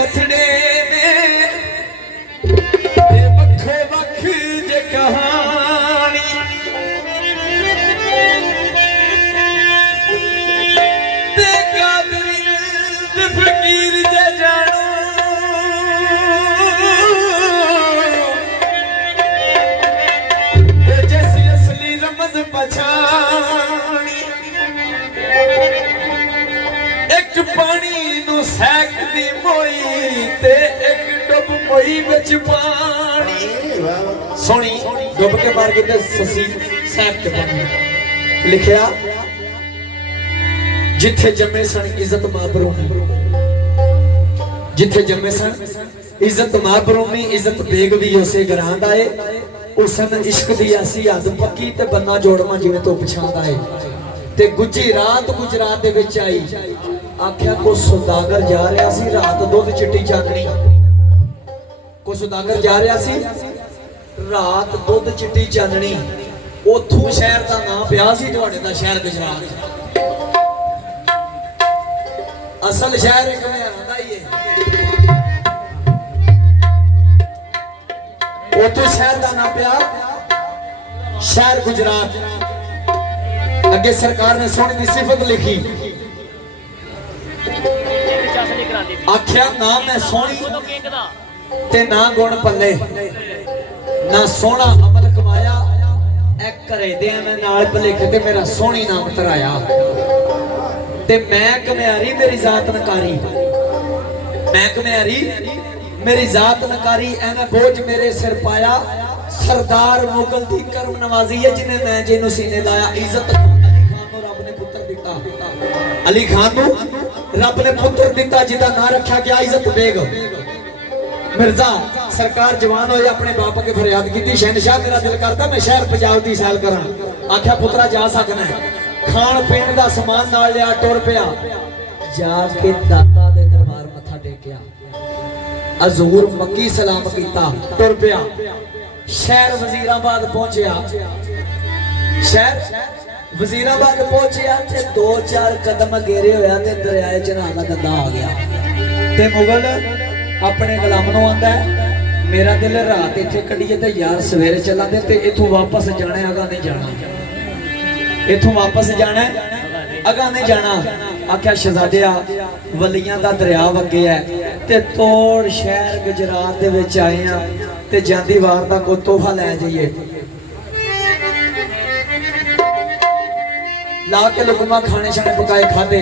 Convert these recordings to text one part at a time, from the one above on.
मथड़े ने वक्खो वक्ख जे कहानी ते कादरी ते फकीर जे जानो ते जैसी असली रमज पछानी एक पानी नू सैकदी मोई ते एक डुब मोई विच पानी सोनी डुब के मार के ससी सैक के पानी लिखिया जिथे जमे सन इज्जत मां बरोमी जिथे जमे सन इज्जत मां बरोमी इज्जत बेग भी उसे घरां दा है उसन इश्क दी ऐसी हद पक्की ते बन्ना जोड़मा जिवें तो पछाण दा है ते गुजी रात गुजरात दे विच आई आख्या को सौदागर जा रहा सी रात दुध चिट्टी चांदनी को सौदागर जा रहा सी रात दुध चिट्टी चांदनी उथों शहर का नाम पिया सी तुहाडे दा शहर गुजरात असल शहर एक हरियाणा दा ही है उथों शहर का नाम पिया शहर गुजरात अगे सरकार ने सोने की सिफत लिखी आख्या ना मैं सोनी ते ना गुण पल्ले ना सोना अमल कमाया ए घरे दे मैं नाल भलेखे ते मेरा सोनी नाम तराया ते मैं कम्यारी मेरी जात नकारी मैं कम्यारी मेरी जात नकारी एने बोझ मेरे सिर पाया सरदार मुगल दी करम नवाजी है जिन्हें मैं जिन्हों सीने लाया इज्जत अली खान नू रब ने पुत्र दिता जिदा ना रखा गया इज्जत बेग मिर्जा सरकार जवान होए अपने बाप के फरियाद की शहनशाह मेरा दिल करता मैं शहर पंजाब दी सैल करा आख्या पुत्रा जा सकना है खान पीन का समान नाल लिया टुर पिया जाके दाता दे दरबार मथा टेकिया हजूर मक्की सलाम कीता टुर पिया शहर वजीराबाद पहुंचया शहर वजीराबाद पहुंचया ते 2-4 कदम गेरे होया ते दरियाए चन्हा दा गंदा आ गया ते मुगल अपने गुलाम नूं आंदा मेरा दिल रात इत्थे कढीए ते यार सवेरे चलांदे ते इथों वापस जाना अगा नहीं जाना इथों वापस जाना अगा नहीं जाना आख्या शहजादिया वलियां दा दरिया वगे है ते तोड़ शहर गुजरात दे विच आए हां ते जांदी वार दा कोई तोहफा लै जाइए ला के लुकमा खाने शाने पकाए खादे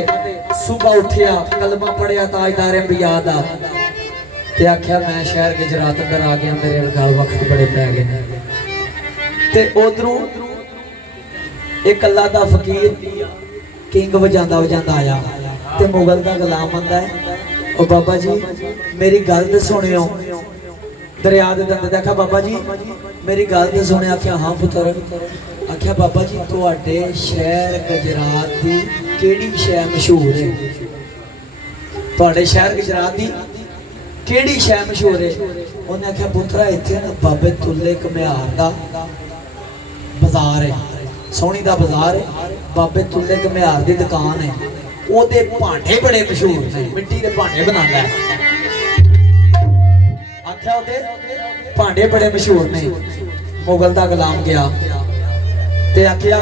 सुबह उठिया कलमा पढ़िया ताजदार अंबिया दा ते आख्या मैं शहर गुजरात अंदर आ गया मेरे गल वक्त बड़े पै गए ते उधरों एक अल्लाह दा फकीर किंग वजांदा वजांदा आया ते मुगल दा गुलाम आंदा है ओ बाबा जी मेरी गल ते सुनियो दरिया दे दंद देखा बाबा जी मेरी गल ते सुने आख्या हां पुत्र आख्या बाबा जी तुहाडे शहर गुजरात दी केड़ी शै मशहूर है तुहाडे शहर गुजरात दी केड़ी शै मशहूर है उन्हें आख्या पुत्रा इत्थे ना बाबे तुल्ले कम्यार दा बाजार है सोनी दा बाजार है बाबे तुल्ले कम्यार दी दुकान है ओदे भांडे बड़े मशहूर ने मिट्टी दे भांडे बनांदा है आख्या ओदे भांडे बड़े मशहूर ने मुगल दा गुलाम गया ते आख्या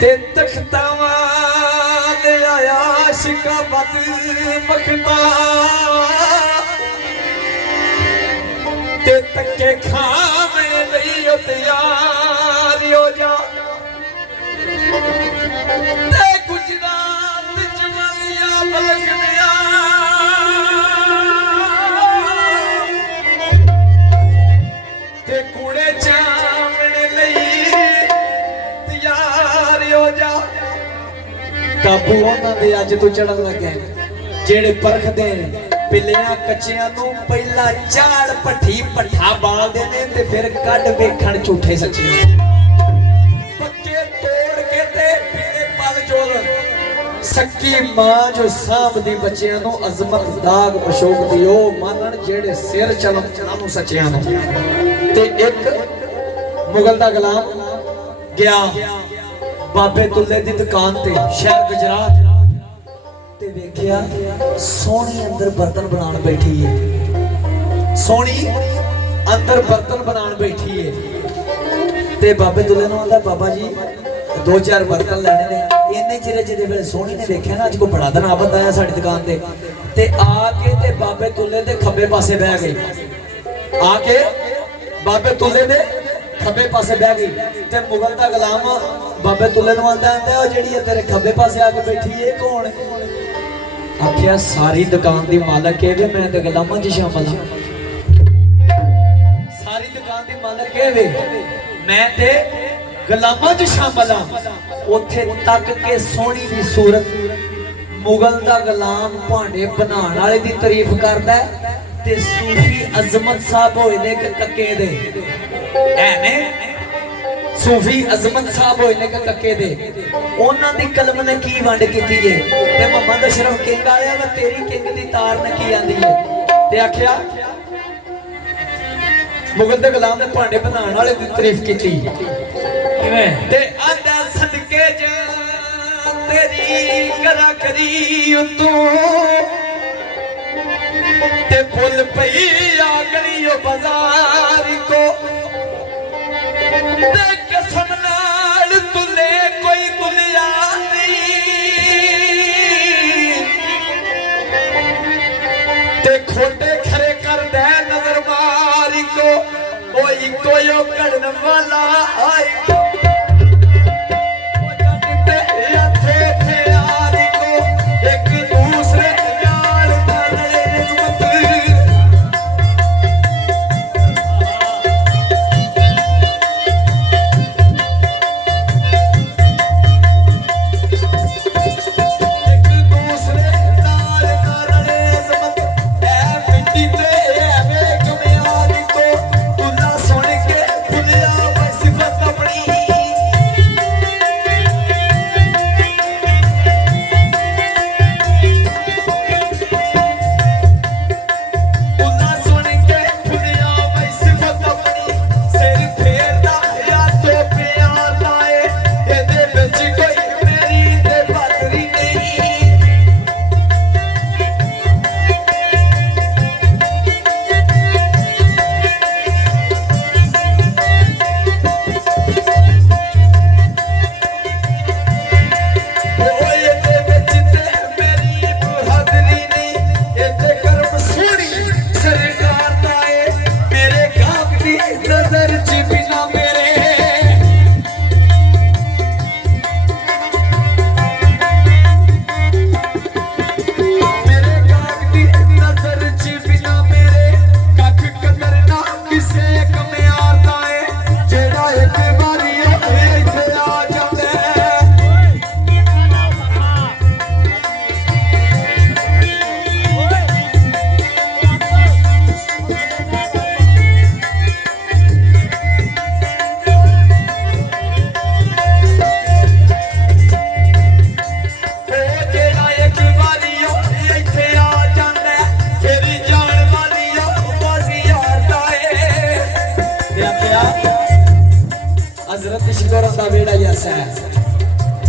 ते तख्तावा ले आया शिकाबत मखता ते तके खावे लई तैयार हो जा ते गुजरात जवालिया बलख दिया ते कूड़े चावने लई तैयार हो जा काबू उन्हां दे अज तो चढ़न लगे जेड़े परखदे पिलियां कच्चियां नूं पहला चाड़ पट्ठी पट्ठा बालदे ने ते फिर कड वेखण झूठे सच्चे पक्के तोड़ के ते पीले पल चोल सक्की मां जो सांभदी बच्चियां नूं अजमत दाग मशोक दी ओ मानण जेड़े सिर चलम चलानू सच्चियां नूं ते एक मुगल दा गुलाम गया बाबे तुल्ले दी दुकान ते शहर गुजरात ਤੇ ਵੇਖਿਆ ਸੋਹਣੀ ਅੰਦਰ ਬਰਤਨ ਬਣਾਉਣ ਬੈਠੀ ਏ, ਸੋਹਣੀ ਅੰਦਰ ਬਰਤਨ ਬਣਾਉਣ ਬੈਠੀ ਏ। ਤੇ ਬਾਬੇ ਦੁੱਲੇ ਨੂੰ ਆਂਦਾ ਬਾਬਾ ਜੀ 2-4 ਬਰਤਨ ਲੈਣੇ ਨੇ। ਇੰਨੇ ਚਿਰੇ ਜਿਹਦੇ ਵੇਲੇ ਸੋਹਣੀ ਨੇ ਵੇਖਿਆ ਨਾ ਅੱਜ ਕੋ ਬੜਾ ਦਿਨ ਬੰਦਾ ਆਇਆ ਸਾਡੀ ਦੁਕਾਨ ਤੇ ਆ ਕੇ ਤੇ ਬਾਬੇ ਦੁੱਲੇ ਦੇ ਖੱਬੇ ਪਾਸੇ ਬਹਿ ਗਈ, ਆ ਕੇ ਬਾਬੇ ਦੁੱਲੇ ਦੇ ਖੱਬੇ ਪਾਸੇ ਬਹਿ ਗਈ। ਤੇ ਮੁਗਲ ਦਾ ਗੁਲਾਮ ਬਾਬੇ ਦੁੱਲੇ ਨੂੰ ਆਂਦਾ ਉਹ ਜਿਹੜੀ ਤੇਰੇ ਖੱਬੇ ਪਾਸੇ ਆ ਕੇ ਬੈਠੀ ਏ ਕੌਣ? ਆਖਿਆ ਸਾਰੀ ਦੁਕਾਨ ਦੀ ਮਾਲਕ ਇਹ ਵੇ, ਮੈਂ ਤੇ ਗੁਲਾਮਾਂ 'ਚ ਸ਼ਾਮਲ ਹਾਂ। ਸਾਰੀ ਦੁਕਾਨ ਦੀ ਮਾਲਕ ਇਹ ਵੇ, ਮੈਂ ਤੇ ਗੁਲਾਮਾਂ 'ਚ ਸ਼ਾਮਲ ਹਾਂ। ਉੱਥੇ ਤੱਕ ਕੇ ਸੋਹਣੀ ਦੀ ਸੂਰਤ ਮੁਗਲ ਦਾ ਗੁਲਾਮ ਭਾਂਡੇ ਬਣਾਉਣ ਵਾਲੇ ਦੀ ਤਾਰੀਫ ਕਰਦਾ ਤੇ ਸੂਫੀ ਅਜ਼ਮਤ ਸਾਹਿਬ ਹੋਏ ਨੇ ਕੱਕੇ ਦੇ, ਐਵੇਂ ਸੂਫੀ ਅਜ਼ਮਤ ਸਾਹਿਬ ਹੋਏ ਨੇ ਕੱਕੇ ਦੇ। ਉਹਨਾਂ ਦੀ ਕਲਮ ਨੇ ਕੀ ਵੰਡ ਕੀਤੀ ਏ ਤੇ ਮੁਹੰਮਦ ਅਸ਼ਰਫ ਕਿੰਗ ਵਾਲਿਆ ਵਾ ਤੇਰੀ ਕਿੰਗ ਦੀ ਤਾਰ ਨੇ ਕੀ ਆਂਦੀ ਏ। ਤੇ ਆਖਿਆ ਮੁਗਲ ਦੇ ਗੁਲਾਮ ਨੇ ਭਾਂਡੇ ਬਣਾਉਣ ਵਾਲੇ ਦੀ ਤਾਰੀਫ ਕੀਤੀ ਕਿਵੇਂ? ਤੇ ਆਂਦਾ ਸਦਕੇ ਜਾ ਤੇਰੀ ਕਰਾ ਕਰੀ ਉਤੋਂ ਤੇ ਫੁੱਲ ਪਈ ਆ ਗਲੀਓ ਬਾਜ਼ਾਰ ਕੋ ਤੇ ਕਸਮ ਨਾਲ ਤੁਲੇ ਕੋਈ ਦੁਨੀਆ ਨਹੀਂ ਤੇ ਖੋਟੇ ਖਰੇ ਕਰਦਾ ਨਜ਼ਰ ਮਾਰੀ ਕੋ ਕੋਈ ਕੋਇਓ ਕੜਨ ਵਾਲਾ ਆਈ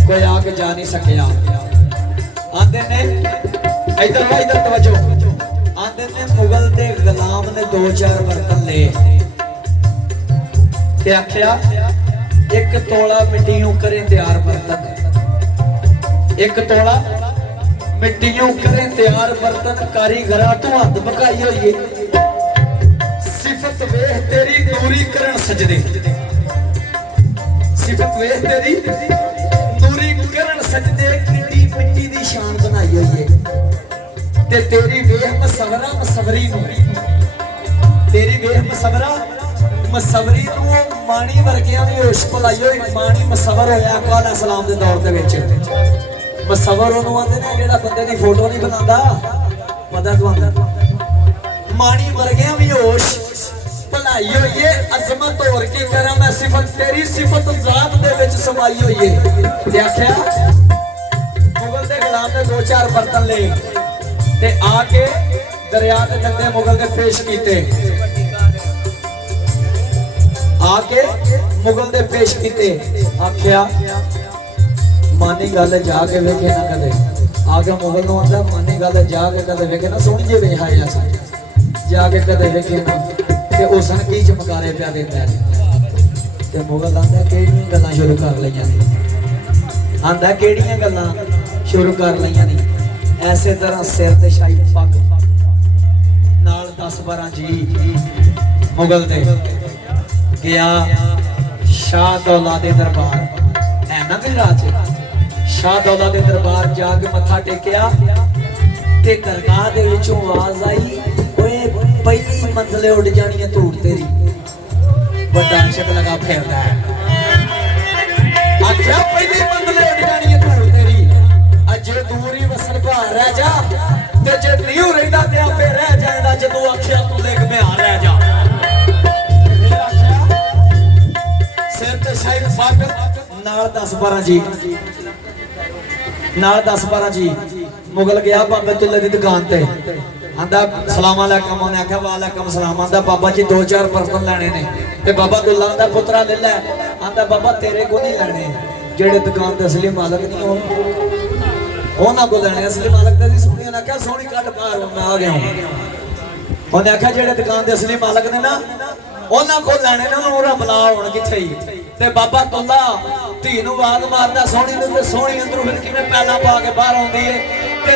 कोई आके जा नहीं सकिया। आंदे ने इधर तवज्जो, आंदे ने मुगल दे गुलाम ने 2-4 बर्तन ले ते आख्या 1 तोला मिट्टियों करे तैयार बर्तन, 1 तोला मिट्टियों करे तैयार बर्तन कारीगरा तो हद बकाई होई सिफत वेख तेरी दूरी करन सजदे, सिफत वेख तेरी दूरी करन सजदे किड्डी मिट्टी दी शान बनाई होई है ते तेरी वेख मसवरा मसवरी नूं, तेरी वेख मसवरा मसवरी नूं माणी वर्गियां दी होश भलाई होई। माणी मसवर होया अकाल सलाम दे दौर दे विच, मसवर ओनू आंदे ने जेड़ा बंदे दी फोटो नहीं बनांदा, पता तुहानू माणी वर्गियां दी होश भलाई होई है। अजमत होर की करा मैं सिफत तेरी सिफत जात दे विच समाई होई है। ते आख्या मुगल दे गुलाम ने 2-4 बर्तन ले ते आके दरिया दे कंढे मुगल दे पेश कीते, आके मुगल दे पेश कीते। आख्या मानी गल जाके वेखे ना कदे, आगे मुगल नु आंदा मानी गल जाके कदे वेखे ना सोहनी जे वे आया सी जाके कदे वेखे ना ते उसन की चमकारे पिया देंदा है ते मुगल आंदा केड़ियां गल्लां शुरू कर लईयां ने आंदा केड़ियां गल्लां शुरू कर लईयां ने ऐसे तरह सिर ते शाही पग नाल 10-12 जी मुगल दे गया शाह दौला दे दरबार है ना गुजरात शाह दौला दे दरबार जाके मत्था टेकिया ते दरगाह दे विचों आवाज आई ओए पहली मंजिले उड़ जानी है धूड़ तेरी बड़ा अक्षक लगा फेरदा है आख्या पहली मंजिले उड़ जानी है धूड़ तेरी अजे दूरी वसन भार रह जा ते जे नीऊ रहिंदा ते आपे रह जांदा जदों आख्या तू लेक में आ रह जा फिर आख्या सिर ते शाही पग नाल 10-12 जी नाल 10-12 जी मुगल गया बाबे तुल्ले दी दुकान ते आंदा सलाम अलैकुम उन्हें आख्या वालेकुम सलाम आंदा बाबा जी 2-4 बर्तन लेने ने ते बाबा दुल्ला आंदा पुत्रा ले लै आंदा बाबा तेरे को नहीं लेने जेड़े दुकान दे असली मालक नहीं हो ओना को लेने असली मालक दी सोहनी ने आख्या सोहनी कट बाहर मैं आ गया हूं उन्हें आख्या जेड़े दुकान दे असली मालक ने ना ओना को लेने ने ओना बुला हुन किथे ही ते बाबा तुल्ला धी नूं आवाज मारदा सोहनी नूं ते सोहनी अंदरों फिर किवें पैला पा के बाहर आउंदी है ते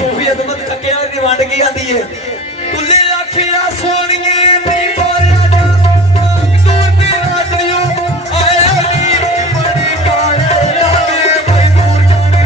सूफी अदमत कक्कियां दी वंड की आंदी है तुल्ले आखिया सोहणीए नी बोलिया जा दूर दी रातरियो आया नी बड़ी काले आवे भाई दूर जाने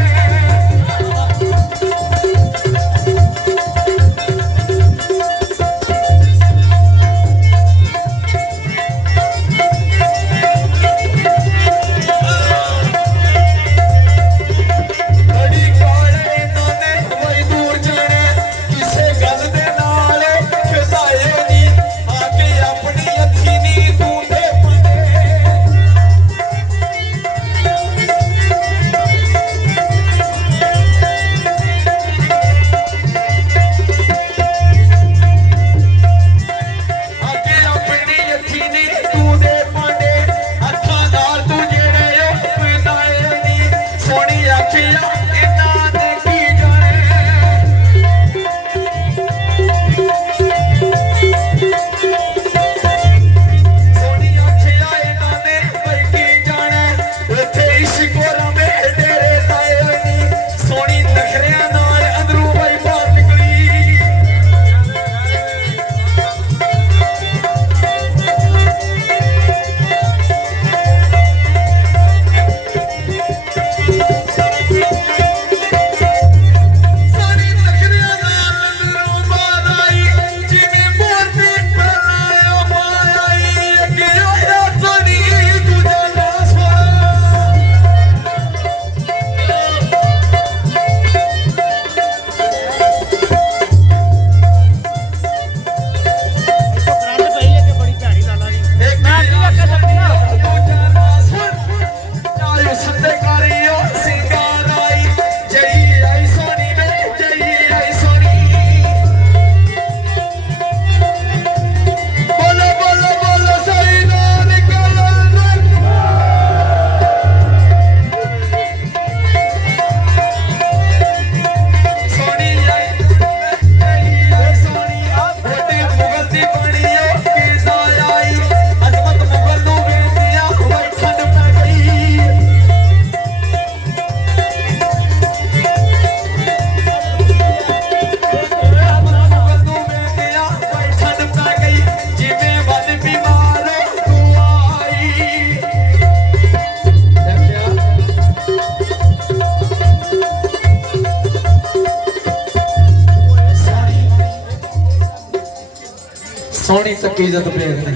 सोहनी तक इज्जत प्रेम ने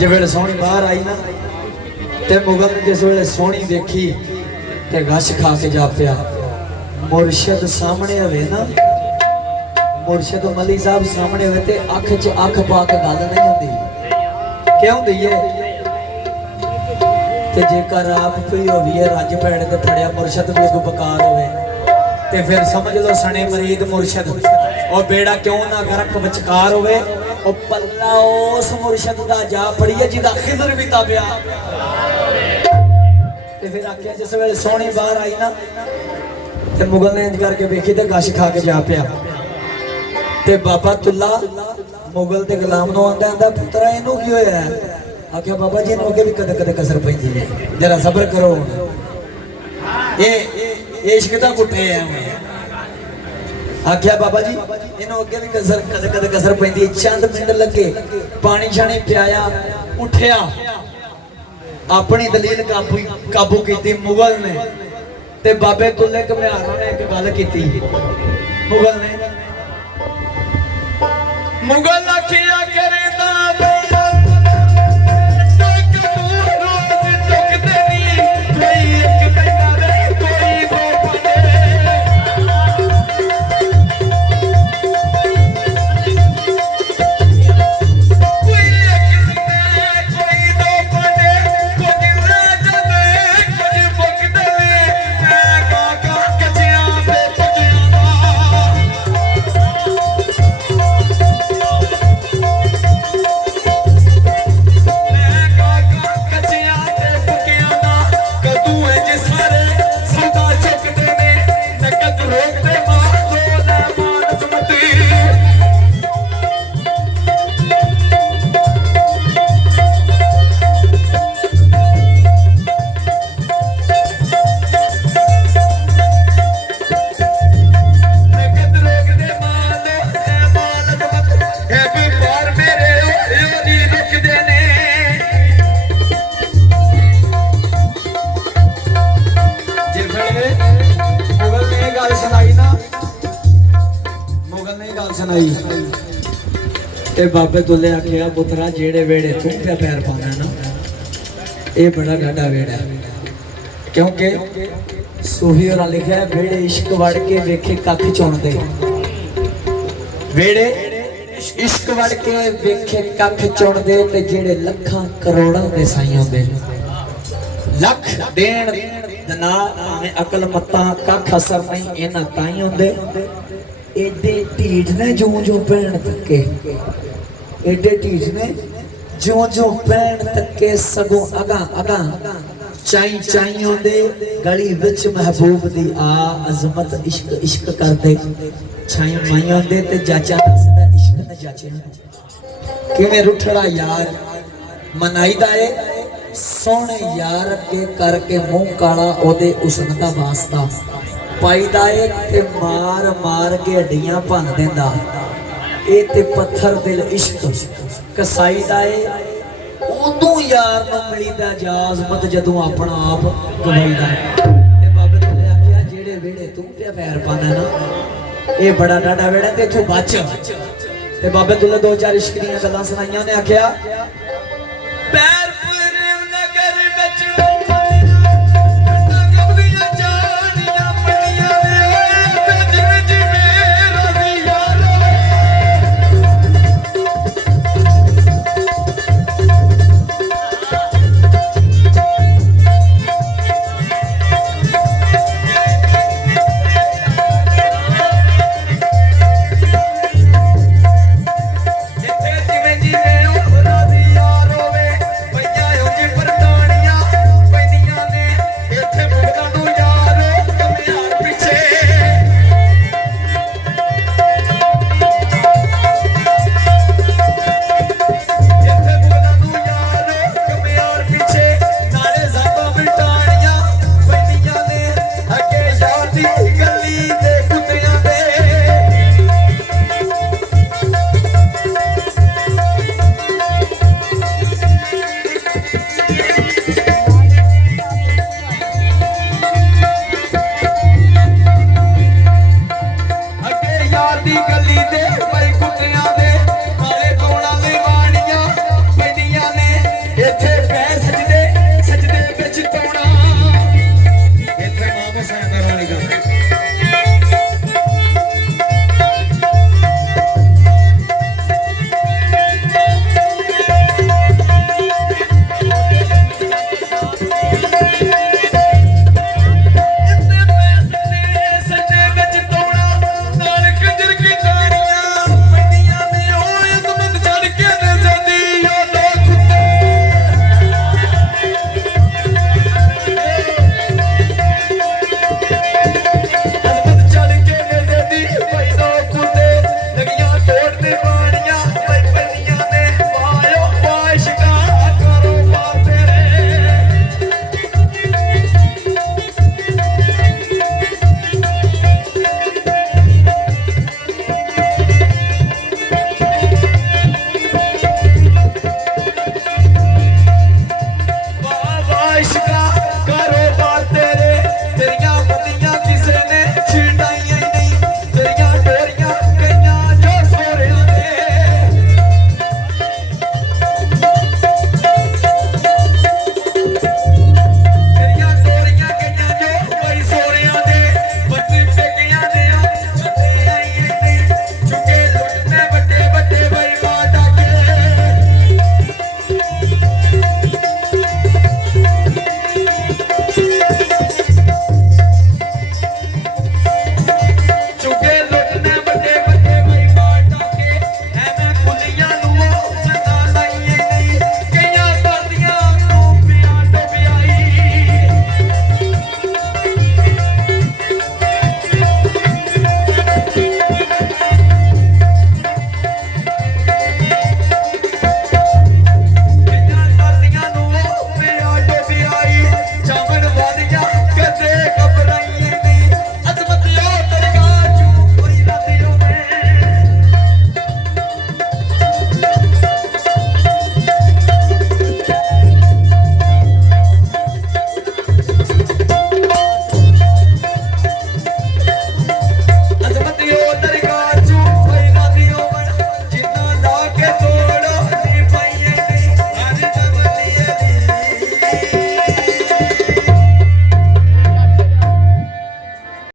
जो वे सोहनी बाहर आई ना ते मुगल ने जिस वे सोहनी देखी ते गश खा के जा पिया मुर्शद सामने हुए ना मुर्शद मली साहब सामने हुए ते अख च अख पा के गल नहीं होंदी क्या होंदी है ते जेकर आप कोई होवी है रज पैड़ के फड़िया मुर्शद भी कोई बकार होवे ते फिर समझ लो सने मरीद मुर्शद और बेड़ा क्यों ना गरक विचकार होवे और पल्ला उस मुर्शद दा जा पड़िए जिदा खिदर भी ताबिया ते फिर आख्या जिस वेले सोहनी बाहर आई ना ਤੇ ਮੁਗਲ ਨੇ ਇੰਜ ਕਰਕੇ ਵੇਖੀ ਤੇ ਗਸ਼ ਖਾ ਕੇ ਜਾ ਪਿਆ ਤੇ ਬਾਬਾ ਤੁੱਲਾ ਮੁਗਲ ਦੇ ਗੁਲਾਮ ਨੂੰ ਆਂਦਾ ਆਂਦਾ ਪੁੱਤਰਾ ਇਹਨੂੰ ਕੀ ਹੋਇਆ ਆਖਿਆ ਬਾਬਾ ਜੀ ਇਹਨੂੰ ਅੱਗੇ ਵੀ ਕਦੇ ਕਦੇ ਕਸਰ ਪੈਂਦੀ ਹੈ ਜਰਾ ਸਬਰ ਕਰੋ ਇਹ ਇਸ਼ਕ ਦਾ ਗੁੱਟੇ ਆ आख्या बाबा जी इन्हों अगे भी कसर कद कद कसर पैंदी चंद मिनट लगे पानी शानी पियाया उठया अपनी दलील काबू की मुगल ने ते बाबे तुल्ले घमियार ने एक गल की मुगल ने मुगल आखिया करेंदा बाबे तुले आखिया पुत्रा जेड़े वेड़े तू पे पैर पाना ना ये बड़ा डाडा वेड़ा क्योंकि सूफी और लिखा वेड़े इश्क वड़ के वेखे कख चुनदे वेड़े इश्क वड़ के वेखे कख चुनदे ते जेड़े लखां करोड़ां दे साई होंदे लख देण ना में अकल मत्ता कख असर नहीं इन्हां ताई होंदे एडे ढीठ ने जो जो भैन तके एडे ढीठ ने जो भैन तके सगों अगा अगा चाई चाई होंदे गली विच महबूब दी आ अजमत इश्क इश्क करदे चाई माई होंदे ते जाचा दसदा इश्क ने जाचे किवें रुठड़ा यार मनाईदा है सोहणे यार के करके मुंह काला ओदे हुस्न दा वास्ता पाईदा है ते मार मार के हड्डियां भन देंदा ए ते पत्थर दिल इश्क कसाईदा है उदों यार नूं मिलीदा जाज़मत जदों अपना आप गवाईदा ते बाबे तुले आखिया जेड़े वेड़े तू ते पैर पाना ना ए बड़ा डाडा वेड़ा ते इथों बच ते बाबे तुले दो चार इश्क दीयां गल्लां सुनाईयां ने आखिया पैर